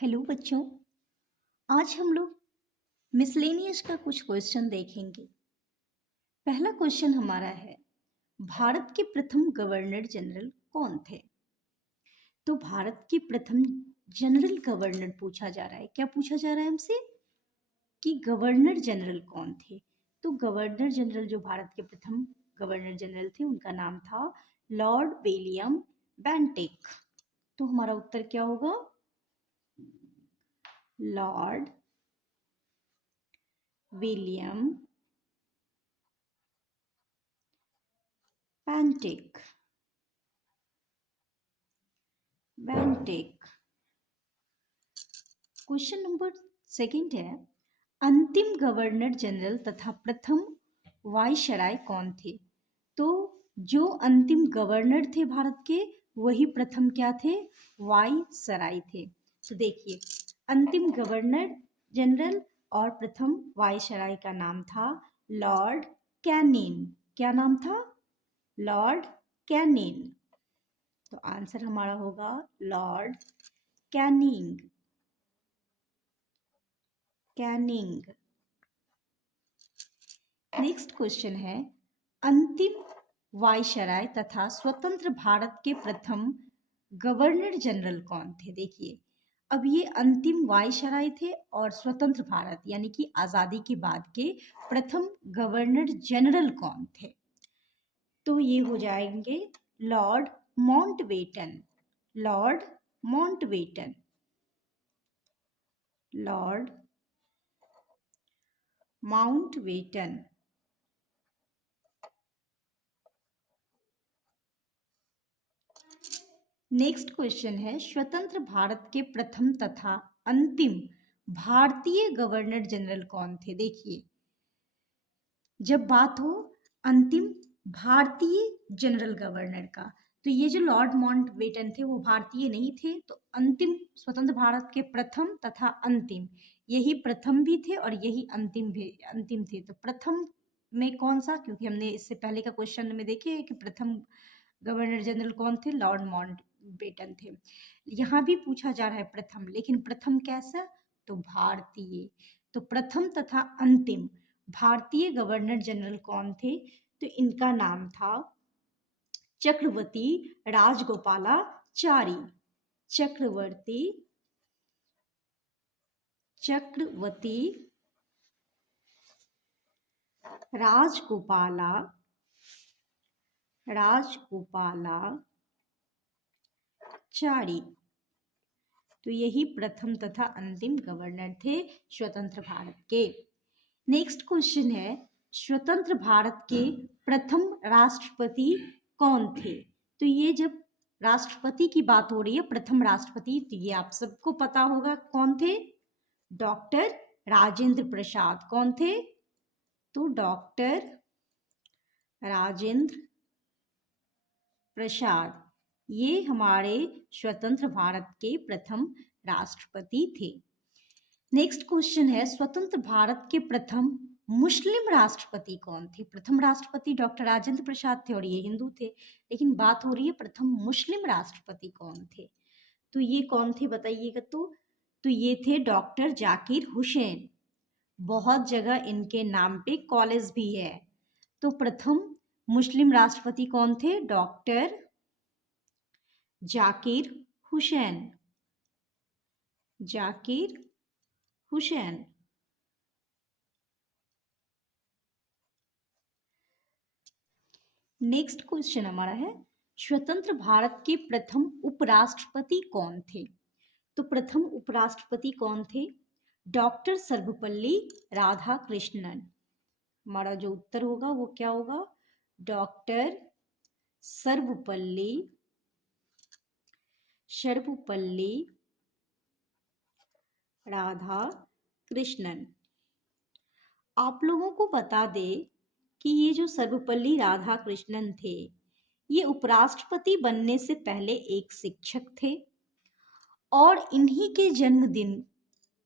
Hello बच्चों, आज हम लोग मिसलेनियस का कुछ क्वेश्चन देखेंगे। पहला क्वेश्चन हमारा है, भारत के प्रथम गवर्नर जनरल कौन थे? तो भारत के प्रथम जनरल गवर्नर पूछा जा रहा है। क्या पूछा जा रहा है हमसे कि गवर्नर जनरल कौन थे? तो गवर्नर जनरल जो भारत के प्रथम गवर्नर जनरल थे उनका नाम था लॉर्ड विलियम बेंटिक। तो हमारा उत्तर क्या होगा? Lord William Bentinck. Question number second है, अंतिम गवर्नर जनरल तथा प्रथम वायसराय कौन थे? तो जो अंतिम गवर्नर थे भारत के वही प्रथम क्या थे? वायसराय थे। तो देखिए, अंतिम गवर्नर जनरल और प्रथम वायसराय का नाम था लॉर्ड कैनिंग। क्या नाम था? Lord Canning. तो आंसर हमारा होगा लॉर्ड कैनिंग। नेक्स्ट क्वेश्चन है, अंतिम वायसराय तथा स्वतंत्र भारत के प्रथम गवर्नर जनरल कौन थे? देखिए, अब ये अंतिम वायसराय थे और स्वतंत्र भारत यानी कि आजादी के बाद के प्रथम गवर्नर जनरल कौन थे? तो ये हो जाएंगे Lord Mountbatten. Lord Mountbatten. Lord Mountbatten. Next question है, स्वतंत्र भारत के प्रथम तथा अंतिम भारतीय गवर्नर जनरल कौन थे? देखिए, जब बात हो अंतिम भारतीय जनरल गवर्नर का, तो ये जो लॉर्ड माउंटबेटन थे वो भारतीय नहीं थे। तो अंतिम स्वतंत्र भारत के प्रथम तथा अंतिम, यही प्रथम भी थे और यही अंतिम थे। तो प्रथम में कौन सा? क्योंकि हमने इससे पहले का क्वेश्चन में देखे कि प्रथम गवर्नर जनरल कौन थे? लॉर्ड माउंटबेटन थे। यहाँ भी पूछा जा रहा है प्रथम, लेकिन प्रथम कैसा? तो भारतीय। तो प्रथम तथा अंतिम भारतीय गवर्नर जनरल कौन थे? तो इनका नाम था चक्रवर्ती राजगोपालाचारी। चक्रवर्ती राजगोपालाचारी। तो यही प्रथम तथा अंतिम गवर्नर थे स्वतंत्र भारत के। नेक्स्ट क्वेश्चन है, स्वतंत्र भारत के प्रथम राष्ट्रपति कौन थे? तो ये जब राष्ट्रपति की बात हो रही है, प्रथम राष्ट्रपति, तो ये आप सबको पता होगा कौन थे? डॉक्टर राजेंद्र प्रसाद। कौन थे? तो डॉक्टर राजेंद्र प्रसाद, ये हमारे स्वतंत्र भारत के प्रथम राष्ट्रपति थे। नेक्स्ट क्वेश्चन है, स्वतंत्र भारत के प्रथम मुस्लिम राष्ट्रपति कौन थे? प्रथम राष्ट्रपति डॉक्टर राजेंद्र प्रसाद थे और ये हिंदू थे, लेकिन बात हो रही है प्रथम मुस्लिम राष्ट्रपति कौन थे? तो ये कौन थे बताइएगा। तो ये थे डॉक्टर जाकिर हुसैन। बहुत जगह इनके नाम पे कॉलेज भी है। तो प्रथम मुस्लिम राष्ट्रपति कौन थे? Doctor Zakir Hussain. Zakir Hussain. Next question हमारा है, स्वतंत्र भारत के प्रथम उपराष्ट्रपति कौन थे? तो प्रथम उपराष्ट्रपति कौन थे? डॉक्टर सर्वपल्ली राधाकृष्णन। हमारा जो उत्तर होगा वो क्या होगा? डॉक्टर सर्वपल्ली राधाकृष्णन। आप लोगों को बता दे कि ये जो सर्वपल्ली राधाकृष्णन थे, ये उपराष्ट्रपति बनने से पहले एक शिक्षक थे और इन्हीं के जन्मदिन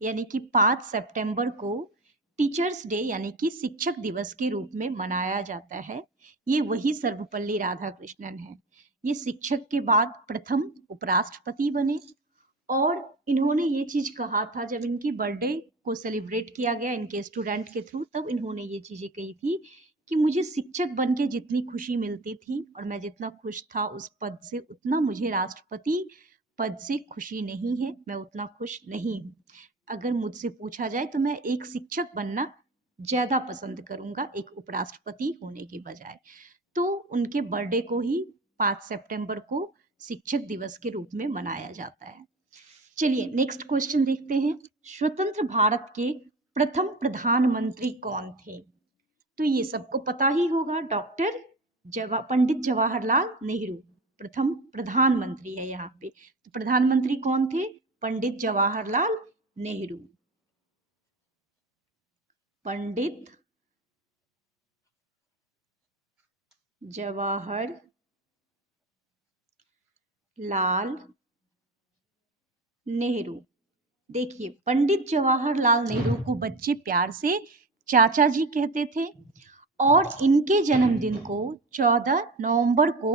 यानी कि 5 सितंबर को टीचर्स डे यानी कि शिक्षक दिवस के रूप में मनाया जाता है। ये वही सर्वपल्ली राधाकृष्णन है। ये शिक्षक के बाद प्रथम उपराष्ट्रपति बने और इन्होंने ये चीज कहा था जब इनकी बर्थडे को सेलिब्रेट किया गया इनके स्टूडेंट के थ्रू, तब इन्होंने ये चीजें कही थी कि मुझे शिक्षक बन के जितनी खुशी मिलती थी और मैं जितना खुश था उस पद से, उतना मुझे राष्ट्रपति पद से खुशी नहीं है, मैं उतना खुश नहीं हूँ। अगर मुझसे पूछा जाए तो मैं एक शिक्षक बनना ज्यादा पसंद करूंगा एक उपराष्ट्रपति होने के बजाय। तो उनके बर्थडे को ही 5 सितंबर को शिक्षक दिवस के रूप में मनाया जाता है। चलिए नेक्स्ट क्वेश्चन देखते हैं। स्वतंत्र भारत के प्रथम प्रधानमंत्री कौन थे? तो ये सबको पता ही होगा, पंडित जवाहरलाल नेहरू प्रथम प्रधानमंत्री है यहाँ पे। तो प्रधानमंत्री कौन थे? पंडित जवाहरलाल नेहरू। पंडित जवाहरलाल नेहरू। देखिए पंडित जवाहरलाल नेहरू को बच्चे प्यार से चाचा जी कहते थे और इनके जन्मदिन को 14 नवंबर को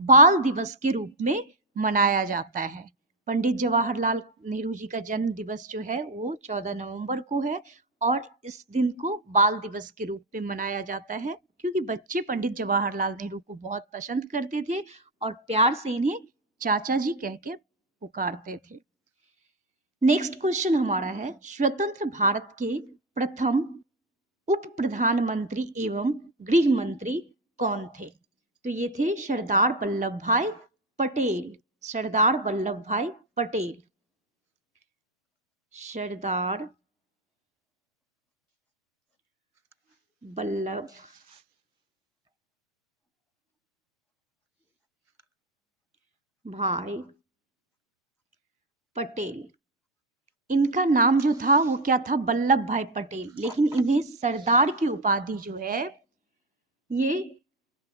बाल दिवस के रूप में मनाया जाता है। पंडित जवाहरलाल नेहरू जी का जन्म दिवस जो है वो 14 नवंबर को है और इस दिन को बाल दिवस के रूप में मनाया जाता है क्योंकि बच्चे पंडित जवाहरलाल नेहरू को बहुत पसंद करते थे और प्यार से इन्हें चाचा जी कह के पुकारते थे। नेक्स्ट क्वेश्चन हमारा है, स्वतंत्र भारत के प्रथम उप प्रधानमंत्री एवं गृह मंत्री कौन थे? तो ये थे सरदार वल्लभ भाई पटेल। सरदार वल्लभ भाई पटेल। सरदार वल्लभ भाई पटेल। इनका नाम जो था वो क्या था? वल्लभ भाई पटेल, लेकिन इन्हें सरदार की उपाधि जो है ये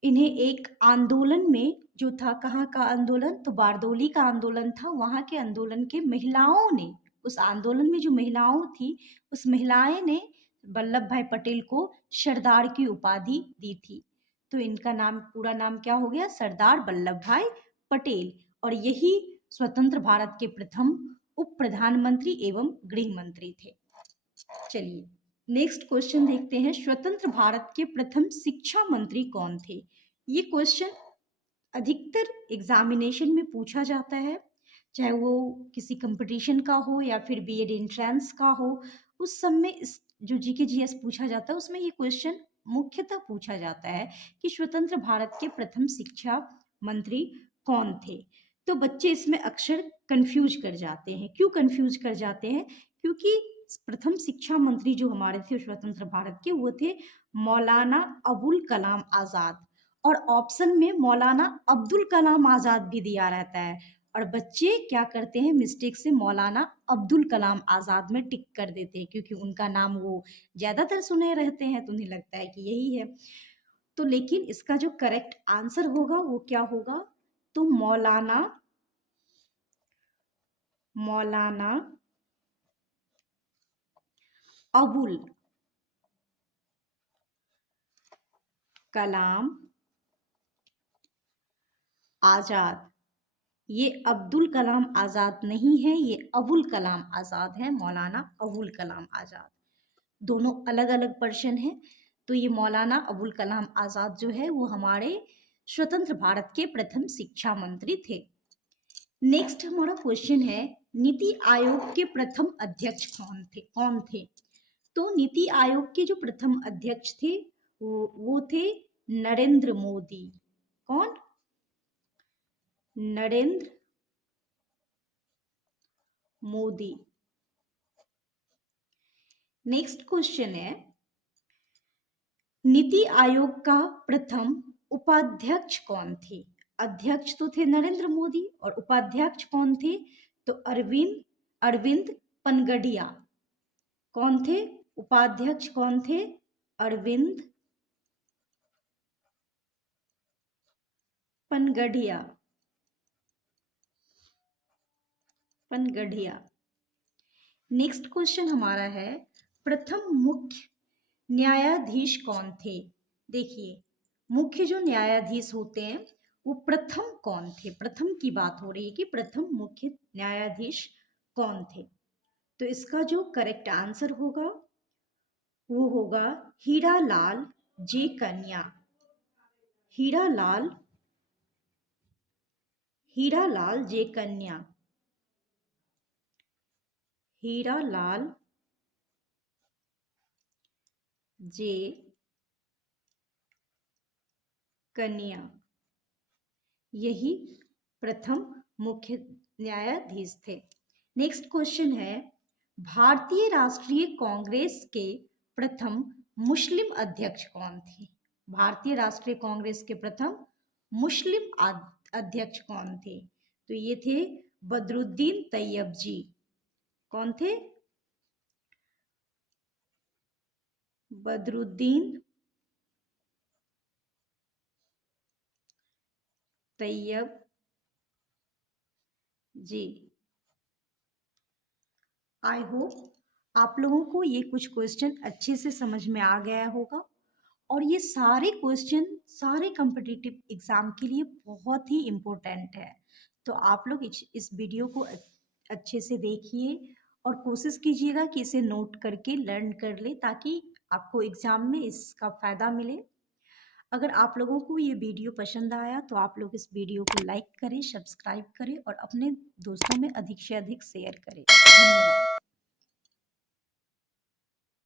इन्हें एक आंदोलन में जो था, कहाँ का आंदोलन? तो बारदोली का आंदोलन था। वहां के आंदोलन के महिलाओं ने, उस आंदोलन में जो महिलाओं थी उस महिलाएं ने वल्लभ भाई पटेल को सरदार की उपाधि दी थी। तो इनका नाम, पूरा नाम क्या हो गया? सरदार वल्लभ भाई पटेल। और यही स्वतंत्र भारत के प्रथम उप प्रधानमंत्री एवं गृह मंत्री थे। चलिए नेक्स्ट क्वेश्चन देखते हैं, स्वतंत्र भारत के प्रथम शिक्षा मंत्री कौन थे? ये क्वेश्चन अधिकतर एग्जामिनेशन में पूछा जाता है, चाहे वो किसी कंपटीशन का हो या फिर बीएड एंट्रेंस का हो। उस सब में इस जो जीके जीएस पूछा जाता है उसमें ये क्वेश्चन मुख्यतः पूछा जाता है कि स्वतंत्र भारत के प्रथम शिक्षा मंत्री कौन थे। तो बच्चे इसमें अक्सर कंफ्यूज कर जाते हैं। क्यों कंफ्यूज कर जाते हैं? क्योंकि प्रथम शिक्षा मंत्री जो हमारे थे स्वतंत्र भारत के, वो थे मौलाना अबुल कलाम आजाद। और ऑप्शन में मौलाना अब्दुल कलाम आजाद भी दिया रहता है और बच्चे क्या करते हैं, मिस्टेक से मौलाना अब्दुल कलाम आजाद में टिक कर देते हैं क्योंकि उनका नाम वो ज्यादातर सुने रहते हैं तो उन्हें लगता है कि यही है। तो लेकिन इसका जो करेक्ट आंसर होगा वो क्या होगा? तो मौलाना अबुल कलाम आजाद। ये अब्दुल कलाम आजाद नहीं है, ये अबुल कलाम आजाद है, मौलाना अबुल कलाम आजाद। दोनों अलग अलग पर्सन हैं। तो ये मौलाना अबुल कलाम आजाद जो है वो हमारे स्वतंत्र भारत के प्रथम शिक्षा मंत्री थे। नेक्स्ट हमारा क्वेश्चन है, नीति आयोग के प्रथम अध्यक्ष कौन थे? तो नीति आयोग के जो प्रथम अध्यक्ष थे वो थे नरेंद्र मोदी। कौन? नरेंद्र मोदी। नेक्स्ट क्वेश्चन है, नीति आयोग का प्रथम उपाध्यक्ष कौन थे? अध्यक्ष तो थे नरेंद्र मोदी और उपाध्यक्ष कौन थे? तो अरविंद पनगडिया। कौन थे? उपाध्यक्ष कौन थे? अरविंद पनगडिया। नेक्स्ट क्वेश्चन हमारा है, प्रथम मुख्य न्यायाधीश कौन थे? देखिए मुख्य जो न्यायाधीश होते हैं वो प्रथम कौन थे, प्रथम की बात हो रही है कि प्रथम मुख्य न्यायाधीश कौन थे। तो इसका जो करेक्ट आंसर होगा वो होगा हीरालाल जे कन्या। हीरालाल हीरालाल जे कन्या। हीरालाल जे कन्या, यही प्रथम मुख्य न्यायाधीश थे। नेक्स्ट क्वेश्चन है, भारतीय राष्ट्रीय कांग्रेस के प्रथम मुस्लिम अध्यक्ष कौन थे। भारतीय राष्ट्रीय कांग्रेस के प्रथम मुस्लिम अध्यक्ष कौन थे। तो ये थे बदरुद्दीन तैयब जी। कौन थे? बदरुद्दीन तैयब जी। आई होप आप लोगों को ये कुछ क्वेश्चन अच्छे से समझ में आ गया होगा, और ये सारे क्वेश्चन सारे कॉम्पिटिटिव एग्जाम के लिए बहुत ही इम्पोर्टेंट है। तो आप लोग इस वीडियो को अच्छे से देखिए और कोशिश कीजिएगा कि इसे नोट करके लर्न कर ले, ताकि आपको एग्जाम में इसका फ़ायदा मिले। अगर आप लोगों को ये वीडियो पसंद आया तो आप लोग इस वीडियो को लाइक करें, सब्सक्राइब करें और अपने दोस्तों में अधिक से अधिक शेयर करें। धन्यवाद।